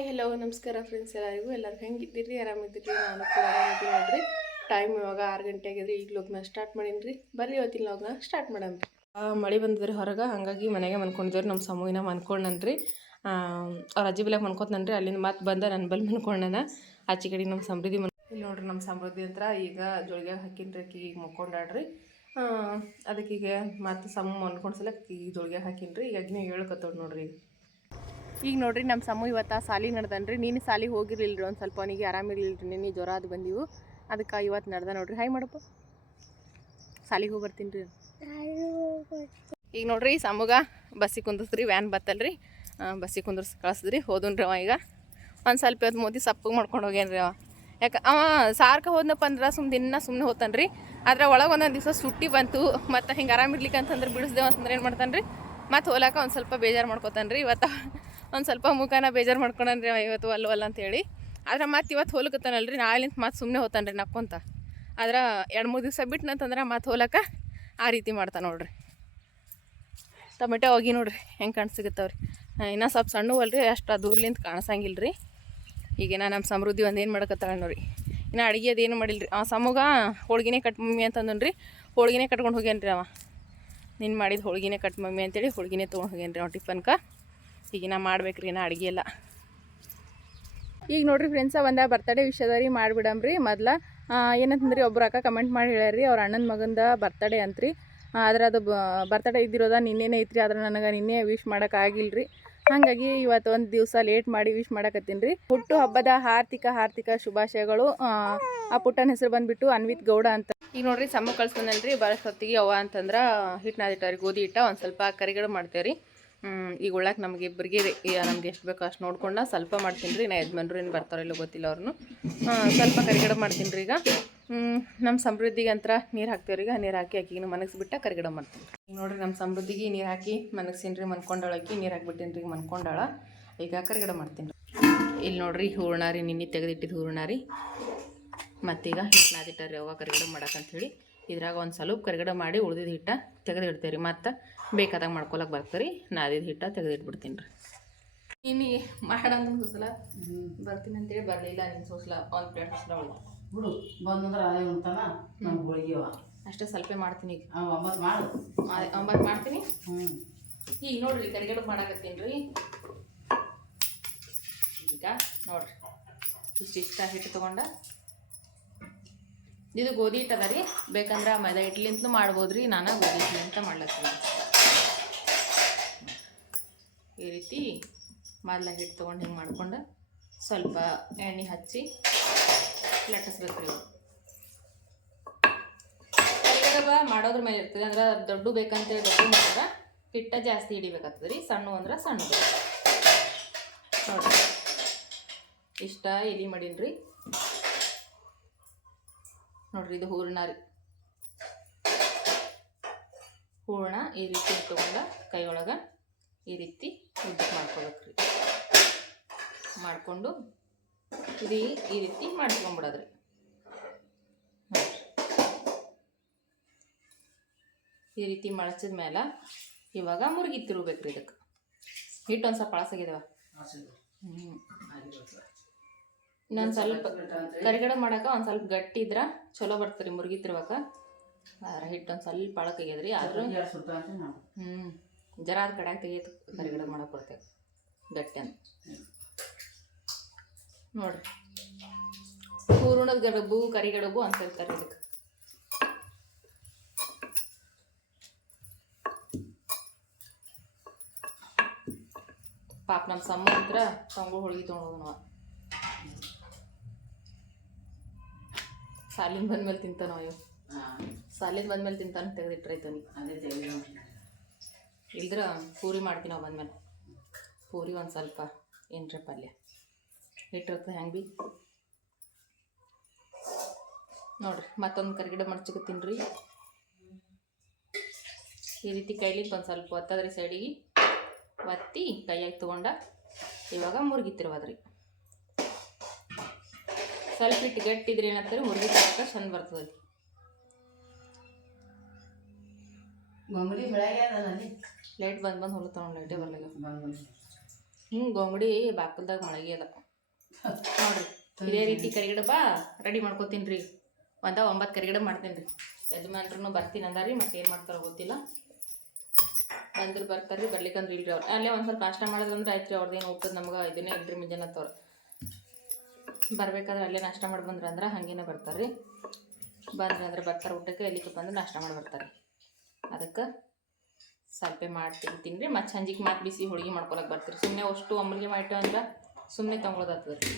Hi hello ನಮಸ್ಕಾರ friends ಎಲ್ಲರಿಗೂ. ಎಲ್ಲರೂ ಹೆಂಗಿದ್ದೀರಿ? ಆರಾಮಿದ್ದೀರಿ? ನಾನು ಕೂಡ ಆರಾಮಿದ್ದೀನಿ ನೋಡ್ರಿ. ಟೈಮ್ ಇವಾಗ ಆರು ಗಂಟೆ ಆಗಿದ್ರಿ ಈಗ ಲೋಗ್ನ ಸ್ಟಾರ್ಟ್ ಮಾಡೀನಿ ರೀ ಬರ್ರಿ ಇವತ್ತಿನ ಲೋಗ್ನ ಸ್ಟಾರ್ಟ್ ಮಾಡಮ್ರಿ ಮಳೆ ಬಂದಿದ್ರಿ ಹೊರಗೆ. ಹಾಗಾಗಿ ಮನೆಗೆ ಮನ್ಕೊಂಡಿದ್ದೇವ್ರಿ ನಮ್ಮ ಸಮೂಹಿನ ಮನ್ಕೊಂಡನ್ರಿ. ಅವ್ರ ಅಜ್ಜಿ ಬಿಲಾಗ ಮನ್ಕೋತನ್ರಿ ಅಲ್ಲಿಂದ ಮತ್ತೆ ಬಂದ ನನ್ನ ಬಲ್ ಮನ್ಕೊಂಡನ. ಆಚೆ ಕಡೆ ನಮ್ಮ ಸಮೃದ್ಧಿ ಮನ್ ಇಲ್ಲಿ ನೋಡ್ರಿ ನಮ್ಮ ಸಮೃದ್ಧಿ ಅಂತ ಈಗ ಜೋಳಿಗೆ ಹಾಕಿನ್ರಿ ಆಕಿ ಈಗ ಮಲ್ಕೊಂಡಾಡ್ರಿ ಅದಕ್ಕೀಗ ಮತ್ತೆ ಸಮ ಮನ್ಕೊಂಡ್ಸಲಕ್ಕೆ ಸಲ ಈಗ ಜೋಳಿಗೆ ಹಾಕಿನ್ರಿ. ಈಗ ಅಗ್ನಿ ಹೇಳ್ಕತ್ತವ್ರಿ ನೋಡ್ರಿ ಈಗ ನೋಡ್ರಿ ನಮ್ಮ ಸಮೂ ಇವತ್ತು ಸಾಲಿಗೆ ನಡ್ದನ್ರಿ. ನೀನು ಸಾಲಿಗೆ ಹೋಗಿರ್ಲಿಲ್ರಿ, ಒಂದು ಸ್ವಲ್ಪ ಅವನಿಗೆ ಆರಾಮಿರ್ಲಿಲ್ರಿ ನಿನ್ನೆ ಜ್ವರ ಅದು ಬಂದಿವು. ಅದಕ್ಕೆ ಇವತ್ತು ನಡ್ದ ನೋಡ್ರಿ. ಹಾಯ್ ಮಾಡಪ್ಪ. ಸಾಲಿಗೆ ಹೋಗಿ ಬರ್ತೀನಿ ರೀ ಈಗ ನೋಡ್ರಿ ಸಮೂಗ ಬಸ್ಸಿಗೆ ಕುಂದಿಸ್ರಿ ವ್ಯಾನ್ ಬತ್ತಲ್ರಿ. ಬಸ್ಸಿಗೆ ಕುಂದ್ರಸ್ ಕಳಿಸಿದ್ರಿ, ಹೋದನ್ರಿ ಅವ ಈಗ. ಒಂದು ಸ್ವಲ್ಪ ಹೊತ್ತು ಮೋದಿ ಸಪ್ಪಗೆ ಮಾಡ್ಕೊಂಡು ಹೋಗ್ಯಾನ್ರಿ ಅವ. ಯಾಕೆ, ಅವ ಸಾರ್ಕ ಹೋದ್ನಪ್ಪ ಅಂದ್ರೆ ಸುಮ್ಮನೆ ದಿನ ಸುಮ್ಮನೆ ಹೋತಾನ್ರಿ ಆದ್ರೆ ಒಳಗೆ ಒಂದೊಂದು ದಿವಸ ಸುಟ್ಟಿ ಬಂತು. ಮತ್ತು ಹಿಂಗೆ ಆರಾಮಿರ್ಲಿಕ್ಕೆ ಅಂತಂದ್ರೆ ಬಿಡಿಸ್ದೇವು ಅಂತಂದ್ರೆ ಏನು ಮಾಡ್ತಾನ್ರಿ? ಮತ್ತು ಹೋಲಾಕ ಒಂದು ಸ್ವಲ್ಪ ಬೇಜಾರು ಮಾಡ್ಕೊತಾನ್ರಿ ಇವತ್ತು. ಒಂದು ಸ್ವಲ್ಪ ಮುಖನ ಬೇಜಾರು ಮಾಡ್ಕೊಂಡ್ರಿ ಇವತ್ತು ಅಲ್ಲ ಅಂತೇಳಿ. ಆದ್ರೆ ಮತ್ತೆ ಇವತ್ತು ಹೋಲಕತ್ತಾನಲ್ರಿ ನಾಳೆಲಿಂತ ಮತ್ತೆ ಸುಮ್ಮನೆ ಹೋತಾನ್ರಿ ನಕ್ಕೊಂತ. ಆದ್ರೆ ಎರಡು ಮೂರು ದಿವಸ ಬಿಟ್ಟನಂತಂದ್ರೆ ಮತ್ತೆ ಹೋಲಕ ಆ ರೀತಿ ಮಾಡ್ತಾನೆ ನೋಡ್ರಿ. ಟೊಮೆಟೊ ಹೋಗಿ ನೋಡ್ರಿ, ಹೆಂಗೆ ಕಾಣಿಸಿಗತ್ತವ್ರಿ ಇನ್ನೂ ಸ್ವಲ್ಪ ಸಣ್ಣ ಅಲ್ರಿ, ಅಷ್ಟು ದೂರ್ಲಿಂದ ಕಾಣಿಸಂಗಿಲ್ಲ ರೀ ಈಗೇನ ನಮ್ಮ ಸಮೃದ್ಧಿ ಒಂದು ಏನು ಮಾಡಕತ್ತಾಳ ನೋಡ್ರಿ. ಇನ್ನು ಅಡುಗೆ ಅದೇನು ಮಾಡಿಲ್ಲ ರೀ ಆ ಸಮೂಗ ಹೋಳ್ಗಿನೇ ಕಟ್ ಮಮ್ಮಿ ಅಂತಂದನು ರೀ ಹೋಳ್ಗಿನೇ ಕಟ್ಕೊಂಡು ಹೋಗ್ಯಾನ ರೀ ಅವ. ನಿನ್ನ ಮಾಡಿದ ಹೋಳ್ಗಿನೇ ಕಟ್ ಮಮ್ಮಿ ಅಂತೇಳಿ ಹೋಳ್ಗಿನೇ ತೊಗೊಂಡು ಹೋಗ್ಯಾನ ರೀ ಅವ ಟಿಫನ್ಕ. ಈಗ ನಾ ಮಾಡ್ಬೇಕ್ರಿ ನಾ ಅಡುಗೆ ಎಲ್ಲ ಈಗ ನೋಡ್ರಿ ಫ್ರೆಂಡ್ಸ ಒಂದು ಬರ್ತಡೇ ವಿಷಯದ ರೀ ಮಾಡಿಬಿಡಮ್ರಿ ಮೊದ್ಲ ಏನಂತಂದ್ರಿ ಒಬ್ರು ಅಕ್ಕ ಕಮೆಂಟ್ ಮಾಡಿ ಹೇಳ್ಯಾರಿ ಅವ್ರ ಅಣ್ಣನ ಮಗಂದ ಬರ್ತಡೇ ಅಂತ್ರಿ. ಆದ್ರೆ ಅದು ಬರ್ತಡೇ ಇದ್ದಿರೋದ ನಿನ್ನೆನೇ ಐತ್ರಿ, ಆದ್ರೆ ನನಗೆ ನಿನ್ನೆ ವಿಶ್ ಮಾಡಕ್ ರೀ ಹಾಗಾಗಿ ಇವತ್ತು ಒಂದು ದಿವಸ ಲೇಟ್ ಮಾಡಿ ವಿಶ್ ಮಾಡಕತ್ತೀನಿ. ರೀ ಹುಟ್ಟು ಹಬ್ಬದ ಹಾರ್ದಿಕ ಹಾರ್ದಿಕ ಶುಭಾಶಯಗಳು. ಆ ಪುಟ್ಟನ ಹೆಸರು ಬಂದ್ಬಿಟ್ಟು ಅನ್ವಿತ್ ಗೌಡ ಅಂತ. ಈಗ ನೋಡ್ರಿ ಸಮ ಕಳ್ಸ್ಕೊಂಡಲ್ರಿ ಹೊತ್ತಿಗೆ ಅವ ಅಂತಂದ್ರೆ ಹಿಟ್ಟು ನಾದಿಟ್ಟಾರಿ ಗೋಧಿ ಹಿಟ್ಟ ಒಂದು ಸ್ವಲ್ಪ ಕರಿಗಡು ಮಾಡ್ತೇವೆ ಈಗ ಉಳ್ಳಾಕ ನಮ್ಗೆ ಇಬ್ಬರಿಗೆ ನಮ್ಗೆ ಎಷ್ಟು ಬೇಕೋ ಅಷ್ಟು ನೋಡ್ಕೊಂಡು ಸ್ವಲ್ಪ ಮಾಡ್ತೀನಿ ರೀ ನಾ ಯಜಮಾನ್ರು ಏನು ಬರ್ತಾರೋ ಇಲ್ಲೋ ಗೊತ್ತಿಲ್ಲ ಅವ್ರನ್ನು ಸ್ವಲ್ಪ ಕರಿಗಡ ಮಾಡ್ತೀನಿ ರೀ ಈಗ. ನಮ್ಮ ಸಮೃದ್ಧಿಗೆ ಅಂತ ನೀರು ಹಾಕ್ತೇವ್ರಿ ಈಗ, ನೀರು ಹಾಕಿ ಆಕಿಗೆ ಮನಗಿಸ್ಬಿಟ್ಟ ಕರಿಗಡ ಮಾಡ್ತೀನಿ. ಈಗ ನೋಡ್ರಿ ನಮ್ಮ ಸಮೃದ್ಧಿಗೆ ನೀರು ಹಾಕಿ ಮನಗ್ಸಿನ್ರಿ ರೀ, ಮನ್ಕೊಂಡಾಳ ಆಕಿ ನೀರು ಹಾಕ್ಬಿಟ್ಟಿನಿ ರೀ, ಮನ್ಕೊಂಡಾಳ. ಈಗ ಕರಿಗಡ ಮಾಡ್ತೀನಿ ಇಲ್ಲಿ ನೋಡ್ರಿ, ಹೂರ್ಣ ರೀ, ನಿನ್ನೆ ತೆಗೆದಿಟ್ಟಿದ್ದು ಹೂರ್ಣ ರೀ. ಮತ್ತೀಗ ಹಿಟ್ಟು ನಾದಿಟ್ಟಾರಿ ಅವ್ವ ಕರಿಗಡ ಮಾಡಕ್ಕಂಥೇಳಿ ಇದ್ರಾಗ ಒಂದು ಸ್ವಲ್ಪ ಕರಿಗಡ ಮಾಡಿ ಉಳಿದಿದ್ದು ಹಿಟ್ಟ ತೆಗೆದಿಡ್ತೇವೆ ರೀ. ಮತ್ತು ಬೇಕಾದಾಗ ಮಾಡ್ಕೊಳಕ್ಕೆ ಬರ್ತೀರಿ ರೀ ನಾದಿದ ಹಿಟ್ಟ ತೆಗೆದಿಟ್ಬಿಡ್ತೀನಿ ರೀ. ಇನ್ನು ಮಾಡೋದು ಸಲ ಬರ್ತೀನಿ ಅಂತೇಳಿ ಬರಲಿಲ್ಲ ನಿನ್ನ ಸೋಸಲ ಒಂದು ಪ್ಲೇಟ್ ಸಲ ಬಿಡು ಬಂದಂದ್ರೆ ಅದೇ ಉಂಟಾನ ನಮ್ಮ ಹೋಳಿಗೆವ ಅಷ್ಟೇ ಸ್ವಲ್ಪ ಮಾಡ್ತೀನಿ ಈಗ. ಒಂಬತ್ತು ಮಾಡು. ಒಂಬತ್ತು ಮಾಡ್ತೀನಿ? ಹ್ಞೂ ಈಗ ನೋಡ್ರಿ ಕರಿಗಡ ಮಾಡಾಕತ್ತೀನಿ ರೀ. ಈಗ ನೋಡ್ರಿ ಇಷ್ಟು ಇಷ್ಟ ಹಿಟ್ಟು ತೊಗೊಂಡ. ಇದು ಗೋಧಿ ಹಿಟ್ಟು ಅದ ರೀ. ಬೇಕಂದ್ರೆ ಮೈದಾ ಹಿಟ್ಲಿಂತಲೂ ಮಾಡ್ಬೋದು ರೀ ನಾನು ಗೋಧಿ ಹಿಟ್ಲಿಂತ ಮಾಡ್ಲತ್ತೀನಿ. ಈ ರೀತಿ ಮೊದಲ ಹಿಟ್ಟು ತೊಗೊಂಡು ಹಿಂಗೆ ಮಾಡ್ಕೊಂಡು ಸ್ವಲ್ಪ ಎಣ್ಣೆ ಹಚ್ಚಿ ಲಟ್ಟಿಸ್ಬೇಕು ರೀ ಕರಿಗಡಬ ಮಾಡೋದ್ರ ಮೇಲೆ ಇರ್ತದೆ, ಅಂದ್ರೆ ದೊಡ್ಡ ಬೇಕಂತೇಳಿ ದೊಡ್ಡ ಮಾಡಿದ್ರೆ ಹಿಟ್ಟ ಜಾಸ್ತಿ ಹಿಡಿಬೇಕಾಗ್ತದೆ ರೀ, ಸಣ್ಣ ಅಂದ್ರೆ ಸಣ್ಣ ನೋಡ್ರಿ. ಇಷ್ಟ ಇಲಿ ಮಾಡೀನಿ ನೋಡ್ರಿ ಇದು ಹೂರ್ಣ ರೀ. ಹೂರ್ಣ ಈ ರೀತಿ ಇಟ್ಕೊಂಡ ಕೈಯೊಳಗೆ ಈ ರೀತಿ ಉದ್ದಕ್ಕೆ ಮಾಡ್ಕೊಬೇಕ್ರಿ. ಮಾಡಿಕೊಂಡು ಇದು ಈ ರೀತಿ ಮಾಡ್ಕೊಂಬಿಡೋದ್ರಿ. ಈ ರೀತಿ ಮಳಚಿದ ಮೇಲೆ ಇವಾಗ ಮುರುಗಿ ತಿರುಗ್ಬೇಕ್ರಿ ಇದಕ್ಕೆ. ಹಿಟ್ಟು ಒಂದು ಸ್ವಲ್ಪ ಅಳಸಾಗಿದಾವ ಹ್ಞೂ ಇನ್ನೊಂದು ಸ್ವಲ್ಪ ಕರಿಗಡೆ ಮಾಡಕ್ಕೆ ಒಂದು ಸ್ವಲ್ಪ ಗಟ್ಟಿ ಇದ್ರೆ ಚಲೋ ಬರ್ತದೆ ಮುರುಗಿ ತಿರುವಾಗ ಹಿಟ್ಟು ಒಂದು ಸ್ವಲ್ಪ ಹಳಕಾಗ್ಯದ್ರಿ. ಆದರೂ ಹ್ಞೂ ಜರ ಅದು ಕಡೆ ತೆಗಿಯತ್ತು ಕರಿಗಡ ಮಾಡಕ್ಕೆ ಬರ್ತೇವೆ ಗಟ್ಟಿ ಅಂತ ನೋಡ್ರಿ. ಹೂರಣದ ಗಡಬು ಕರಿಗಡಬು ಅಂತ ಹೇಳ್ತಾರೆ ಇದಕ್ಕೆ. ಪಾಪ ನಮ್ಮ ಸಮ್ಮ ಹತ್ರ ತಂಗು ಹೋಳಿಗೆ ತೊಗೊಂಡು ಸಾಲಿನ ಬಂದ್ಮೇಲೆ ತಿಂತಾನೋ ಅಯ್ಯೋ. ಸಾಲಿನ ಬಂದ್ಮೇಲೆ ತಿಂತಾನೆ ತೆಗೆದಿಟ್ರೈತನಿ ಅದೇ ತೆಗೆದು ಇಲ್ದ್ರ ಪೂರಿ ಮಾಡ್ತೀವಿ ನಾವು ಬಂದಮೇಲೆ. ಪೂರಿ ಒಂದು ಸ್ವಲ್ಪ ಏನ್ರ ಪಲ್ಯ. ಹಿಟ್ಟಿರ್ತದೆ ಹೆಂಗೆ ಬಿ? ನೋಡ್ರಿ, ಮತ್ತೊಂದು ಕರಿಗಿಡ ಮಡ್ಚಿಕತ್ತೀನಿ ರೀ ಈ ರೀತಿ ಕೈಲಿಕ್ಕೆ ಒಂದು ಸ್ವಲ್ಪ ಒತ್ತದ್ರಿ ಸೈಡಿಗೆ. ಒತ್ತಿ ಕೈಯಾಗಿ ತೊಗೊಂಡ ಇವಾಗ ಮುರುಗಿತಿರ್ವದ್ರಿ. ಸ್ವಲ್ಪ ಇಟ್ಟು ಗಟ್ಟಿದ್ರೆ ಏನಂತಾರೆ ಮುರುಗಿ ಚಂದ ಬರ್ತದೆ ಅದಲ್ಲ ಅಲ್ಲಿ? ಲೈಟ್ ಬಂದು ಬಂದು ಹೊಲತ್ತ ನೋಡಿ ಲೈಟೇ ಬರಲಿಲ್ಲ ಹ್ಞೂ ಗೊಂಗಡಿ ಬಾಕಲ್ದಾಗ ಮಳಗಿ ಅದ. ನೋಡ್ರಿ ಇದೇ ರೀತಿ ಕರಿಗಡ ಬಾ ರೆಡಿ ಮಾಡ್ಕೋತೀನಿ ರೀ ಒಂದ ಒಂಬತ್ತು ಕರಿಗಡ ಮಾಡ್ತೀನಿ ರೀ ಯಜಮಾನ್ರು ಬರ್ತೀನಿ ಅಂದಾರಿ ಮತ್ತೆ ಏನು ಮಾಡ್ತಾರೋ ಗೊತ್ತಿಲ್ಲ. ಬಂದ್ರೆ ಬರ್ತಾರೆ ರೀ ಬರ್ಲಿಕ್ಕಂದ್ರೆ ಇಲ್ರಿ ಅವ್ರು. ಅಲ್ಲೇ ಒಂದು ಸ್ವಲ್ಪ ನಾಷ್ಟ ಮಾಡೋದಂದ್ರೆ ಆಯ್ತು ರೀ ಅವ್ರದ್ದು ಏನು ಹೋಗ್ತದೆ ನಮ್ಗೆ ಇದನ್ನೇ ಇಲ್ರಿ ಮುಂಜಾನೆ ಹತ್ತವ್ರು ಬರ್ಬೇಕಾದ್ರೆ ಅಲ್ಲೇ ನಾಷ್ಟ ಮಾಡಿ ಬಂದ್ರೆ ಅಂದ್ರೆ ಹಂಗೇನೆ ಬರ್ತಾರೆ ರೀ ಬಂದ್ರೆ ಅಂದ್ರೆ ಬರ್ತಾರೆ ಊಟಕ್ಕೆ ಎಲ್ಲಿಗೆ ಬಂದ್ರೆ ನಾಷ್ಟ ಮಾಡಿ ಬರ್ತಾರೆ ಅದಕ್ಕೆ ಸ್ವಲ್ಪ ಮಾಡಿ ರೀ ಮತ್ತು ಸಂಜಿಗೆ ಮತ್ತೆ ಬಿಸಿ ಹೋಳಿಗೆ ಮಾಡ್ಕೊಳಕ್ಕೆ ಬರ್ತೀರಿ. ಸುಮ್ಮನೆ ಅಷ್ಟು ಮಾಡಿಟ್ಟು ಅಂದ್ರೆ ಸುಮ್ಮನೆ ತೊಗೊಳೋದಾಗ್ತದೆ ರೀ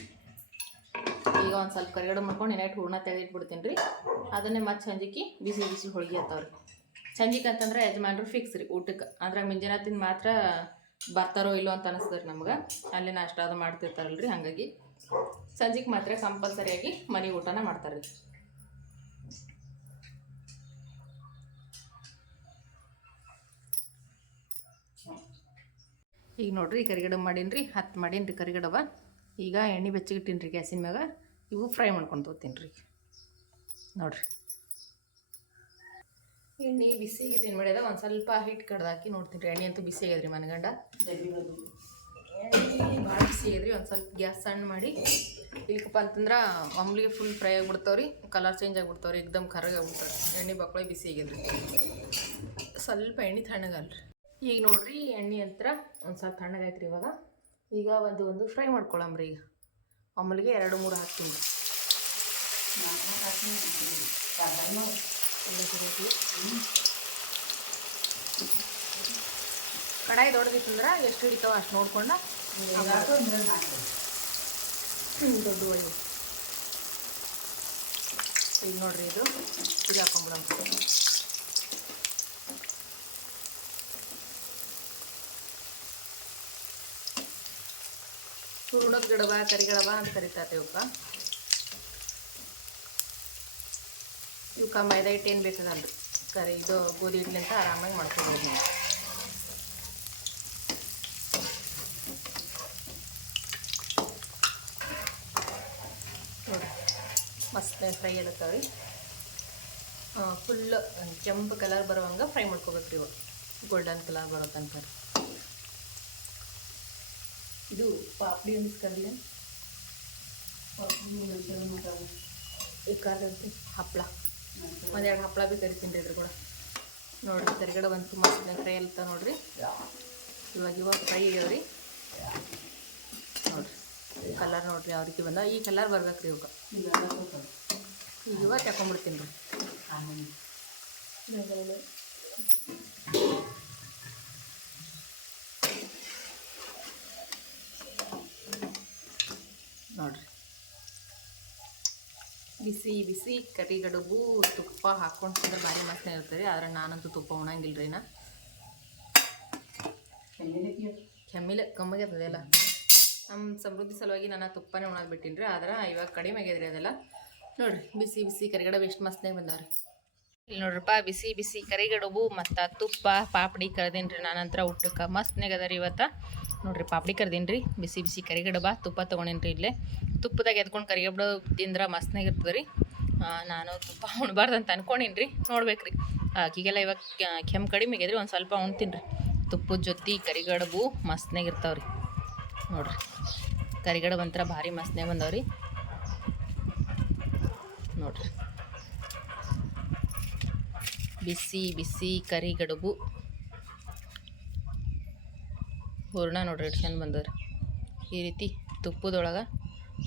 ಈಗ ಒಂದು ಸ್ವಲ್ಪ ಕರಿಗಡೆ ಮಾಡ್ಕೊಂಡು ನೆನೈಟ್ ಹೂರ್ಣ ತೆಗೆದಿಟ್ಬಿಡ್ತೀನಿ ರೀ ಅದನ್ನೇ ಮತ್ತು ಸಂಜಿಗೆ ಬಿಸಿ ಬಿಸಿ ಹೋಳಿಗೆ ಆತಾವ್ರಿ ಸಂಜಿಗೆ ಅಂತಂದ್ರೆ ಯಜಮಾನ್ರು ಫಿಕ್ಸ್ ರೀ ಊಟಕ್ಕೆ ಅಂದ್ರೆ ಮುಂಜಾನೆ ತಿಂದು ಮಾತ್ರ ಬರ್ತಾರೋ ಇಲ್ಲೋ ಅಂತ ಅನಿಸ್ತದೆ ರೀ ನಮ್ಗೆ. ಅಲ್ಲಿ ನಾಷ್ಟ ಅದು ಮಾಡ್ತಿರ್ತಾರಲ್ಲ ರೀ ಹಾಗಾಗಿ ಸಂಜಿಗೆ ಮಾತ್ರ ಕಂಪಲ್ಸರಿಯಾಗಿ ಮನೆ ಊಟನ ಮಾಡ್ತಾರೆ ರೀ ಈಗ ನೋಡ್ರಿ ಕರಿಗಡ ಮಾಡೀನಿ ರೀ ಹತ್ತು ಮಾಡೀನಿ ರೀ ಕರಿಗಡಬ. ಈಗ ಎಣ್ಣೆ ಬೆಚ್ಚಗಿಟ್ಟೀನಿ ರೀ ಗ್ಯಾಸಿನ ಮ್ಯಾಗ. ಇವು ಫ್ರೈ ಮಾಡ್ಕೊಂಡು ತೊಗೋತೀನಿ ರೀ ನೋಡಿರಿ. ಎಣ್ಣೆ ಬಿಸಿ ಆಗಿದೆ ಏನು ಮಾಡ್ಯದ? ಒಂದು ಸ್ವಲ್ಪ ಹಿಟ್ಟು ಕಡ್ದಾಕಿ ನೋಡ್ತೀನಿ ರೀ ಎಣ್ಣೆ ಅಂತೂ ಬಿಸಿ ಆಗಿದೆ ರೀ ಮನಗಂಡ ಎಣ್ಣೆ ಭಾಳ ಬಿಸಿ ಆಗ್ಯದ್ರಿ ಒಂದು ಸ್ವಲ್ಪ ಗ್ಯಾಸ್ ಸಣ್ಣ ಮಾಡಿ ಇಲ್ಕಪ್ಪ ಅಂತಂದ್ರೆ ಮಾಮೂಲಿಗೆ ಫುಲ್ ಫ್ರೈ ಆಗಿಬಿಡ್ತಾವ್ರಿ. ಕಲರ್ ಚೇಂಜ್ ಆಗಿಬಿಡ್ತಾವ್ರಿ. ಎಕ್ದಮ್ ಕರಗ ಆಗ್ಬಿಡ್ತಾವ್ರಿ. ಎಣ್ಣೆ ಬಕ್ಳೆ ಬಿಸಿ ಆಗ್ಯದ್ರಿ ಸ್ವಲ್ಪ ಎಣ್ಣೆ ತಣ್ಣಗಲ್ರಿ ಈಗ ನೋಡ್ರಿ ಎಣ್ಣೆ ಅಂತರ ಒಂದು ಸ್ವಲ್ಪ ತಣ್ಣಗಾಯ್ತು ಇವಾಗ. ಈಗ ಒಂದು ಒಂದು ಫ್ರೈ ಮಾಡ್ಕೊಳ್ಳಂಬ್ರಿ ಈಗ. ಆಮೇಲೆ ಎರಡು ಮೂರು ಹಾಕ್ತೀನಿ. ಕಡಾಯಿ ದೊಡ್ಡದಿತ್ತಂದ್ರೆ ಎಷ್ಟು ಹಿಡಿತಾವ ಅಷ್ಟು ನೋಡ್ಕೊಂಡು ದೊಡ್ಡ ಒಳ್ಳೆ ಈಗ ನೋಡ್ರಿ ಇದು ಇದು ಹಾಕೊಂಬಿಡೋಣ. ಹೂರ್ಣದ ಗಿಡಬ ಕರಿಗಡಬ ಅಂತ ಕರಿತಾತೆ ಇವಕ್ಕ ಇವಕ್ಕ ಮೈದಾ ಹಿಟ್ಟು ಏನು ಬೇಕಾಗಲ್ಲ ಕರಿ, ಇದು ಗೋಧಿ ಇಡ್ಲಿ ಅಂತ ಆರಾಮಾಗಿ ಮಾಡ್ಕೊಬೋದು ನೀವು. ಮಸ್ತ್ ಫ್ರೈ ಆಗತ್ತಾವ ರೀ ಫುಲ್ ಕೆಂಪು ಕಲರ್ ಬರೋವಂಗೆ ಫ್ರೈ ಮಾಡ್ಕೋಬೇಕು ರೀ ಗೋಲ್ಡನ್ ಕಲರ್ ಬರೋ ತನಕ ಇದು ಪಾಪಡಿ ಅಂತ ಕರೀಲಿ ಈ ಕಾಲ ಹಪ್ಪಳ ಒಂದೆರಡು ಹಪ್ಪಳ ಭೀ ಕರಿತೀನಿ ರೀ ಇದ್ರ ಕೂಡ. ನೋಡ್ರಿ ತರಿಗಡೆ ಬಂತು ತುಂಬ ಫ್ರೈ ಅಲ್ತ ನೋಡ್ರಿ. ಇವಾಗ ಇವಾಗ ಫ್ರೈ ಆಗ್ಯಾವ್ರಿ ನೋಡ್ರಿ ಕಲರ್ ನೋಡ್ರಿ ಯಾವ ರೀತಿ ಬಂದ ಈ ಕಲರ್ ಬರ್ಬೇಕು ರೀ ಇವಾಗ ಈಗ ಇವಾಗ ತಗೊಂಡ್ಬಿಡ್ತೀನಿ ರೀ ನೋಡ್ರಿ. ಬಿಸಿ ಬಿಸಿ ಕರಿಗಡುಬು ತುಪ್ಪ ಹಾಕ್ಕೊಂಡು ತಿಂದ್ರೆ ಭಾರಿ ಮಸ್ತ್ ಇರ್ತದೆ ಆದರೆ ನಾನಂತೂ ತುಪ್ಪ ಉಣಂಗಿಲ್ಲ ರೀ ನಾ. ಕೆಮ್ಮಿಲೆ ಕಮ್ಮಿಗೆ ಅದೆಲ್ಲ. ನಮ್ಮ ಸಮೃದ್ಧಿ ಸಲುವಾಗಿ ನಾನು ತುಪ್ಪನೇ ಉಣಾಗಿ ಬಿಟ್ಟಿನಿ ರೀ ಆದ್ರೆ ಇವಾಗ ಕಡಿಮೆ ಆಗ್ಯದ್ರಿ ಅದೆಲ್ಲ. ನೋಡ್ರಿ ಬಿಸಿ ಬಿಸಿ ಕರಿಗಡಬು ಎಷ್ಟು ಮಸ್ತ್ನಾಗ ಬಂದಾವ್ರಿ. ಇಲ್ಲಿ ನೋಡ್ರಪ್ಪ ಬಿಸಿ ಬಿಸಿ ಕರಿಗಡುಬು ಮತ್ತು ತುಪ್ಪ ಪಾಪಡಿ ಕರ್ದೀನಿ ರೀ ನಾನಂತರ ಊಟಕ್ಕೆ ಮಸ್ತ್ನಾಗ ಅದ ರೀ ಇವತ್ತು. ನೋಡ್ರಿ, ಪಾಪಡಿ ಕರ್ದೀನಿ ರೀ ಬಿಸಿ ಬಿಸಿ ಕರಿಗಡಬ, ತುಪ್ಪ ತೊಗೊಂಡೇನಿ ರೀ ಇಲ್ಲೇ. ತುಪ್ಪದಾಗ ಎದ್ಕೊಂಡು ಕರಿಗಡಬ ತಿಂದ್ರೆ ಮಸ್ತ್ನಾಗ ಇರ್ತದೆ ರೀ ನಾನು ತುಪ್ಪ ಉಣ್ಬಾರ್ದು ಅಂತ ಅನ್ಕೊಂಡೀನಿ ರೀ ನೋಡ್ಬೇಕು ರೀ ಆಕಿಗೆಲ್ಲ ಇವಾಗ ಕೆಮ್ಮು ಕಡಿಮೆ ರೀ ಒಂದು ಸ್ವಲ್ಪ ಉಣ್ತೀನಿ ರೀ ತುಪ್ಪದ ಜೊತೆ ಕರಿಗಡಬು ಮಸ್ತ್ನಾಗ ಇರ್ತಾವೆ ರೀ ನೋಡ್ರಿ. ಕರಿಗಡಬು ಅಂತರ ಭಾರಿ ಮಸ್ತ್ನಾಗ ಬಂದವ್ರಿ. ನೋಡ್ರಿ. ಬಿಸಿ ಬಿಸಿ ಕರಿಗಡುಬು ಹೂರ್ಣ ನೋಡ್ರಿ ಎಷ್ಟು ಚಂದ ಈ ರೀತಿ ತುಪ್ಪದೊಳಗೆ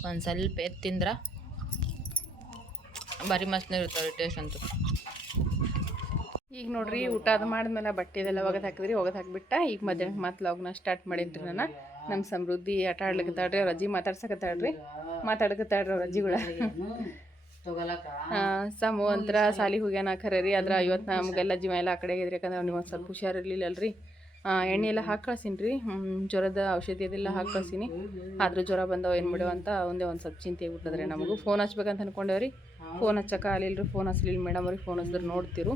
ಒಂದು ಸ್ವಲ್ಪ ಎತ್ತು ತಿಂದ್ರೆ ಭಾರಿ ಮಸ್ತ್ನಾಗ ಇರ್ತಾವೆ ಟೇಸ್ಟ್ ಅಂತೂ. ಈಗ ನೋಡ್ರಿ ಊಟ ಅದು ಮಾಡಿದ್ಮೇಲೆ ಬಟ್ಟೆದೆಲ್ಲ ಒಗದು ಹಾಕಿದ್ರಿ, ಒಗದು ಹಾಕಿಬಿಟ್ಟ ಈಗ ಮಧ್ಯಾಹ್ನಕ್ಕೆ ಮತ್ತೆ ಲಾಗ್ನ ಸ್ಟಾರ್ಟ್ ಮಾಡಿದ್ರಿ ನಾನು. ನಮ್ಮ ಸಮೃದ್ಧಿ ಆಟ ಆಡ್ಲಿಕತ್ತಾಳ್ರಿ, ಅವ್ರ ಅಜ್ಜಿ ಮಾತಾಡ್ಸಕತ್ತಾಳ್ರಿ. ಮಾತಾಡ್ಕತ್ತಾಳ್ರಿ ಅವ್ರ ಅಜ್ಜಿಗಳ. ತಗೊಳಕ ಅಂತರ ಸಾಲಿಗೆ ಹೋಗ್ಯಾನ ಖರೆ ರೀ ಆದ್ರೆ ಇವತ್ತು ನಮಗೆಲ್ಲ ಜೀವ ಎಲ್ಲ ಆ ಕಡೆ ಆಗಿದ್ರಿ ಯಾಕಂದ್ರೆ ಅವ್ನಿಗೆ ಒಂದು ಸ್ವಲ್ಪ ಹುಷಾರಿರ್ಲಿಲ್ಲ ಅಲ್ರಿ ಎಣ್ಣೆ ಎಲ್ಲ ಹಾಕಿ ಕಳ್ಸೀನಿ ರೀ ಜ್ವರದ ಔಷಧಿ ಅದೆಲ್ಲ ಹಾಕಿ ಕಳ್ಸೀನಿ. ಆದರೂ ಜ್ವರ ಬಂದವ ಏನು ಮಾಡ್ಯಾವ ಅಂತ ಒಂದೇ ಒಂದು ಸ್ವಲ್ಪ ಚಿಂತೆ ಆಗ್ಬಿಟ್ಟದ್ರಿ ನಮಗೂ. ಫೋನ್ ಹಚ್ಬೇಕಂತ ಅನ್ಕೊಂಡೇವ್ರಿ. ಫೋನ್ ಹಚ್ಚಕ್ಕೆ ಆಗಲಿಲ್ಲ ಫೋನ್ ಹಚ್ಲಿಲ್ಲ ಮೇಡಮ್ ಅವ್ರಿಗೆ ಫೋನ್ ಹಚ್ಚಿದ್ರು ನೋಡ್ತಿರು.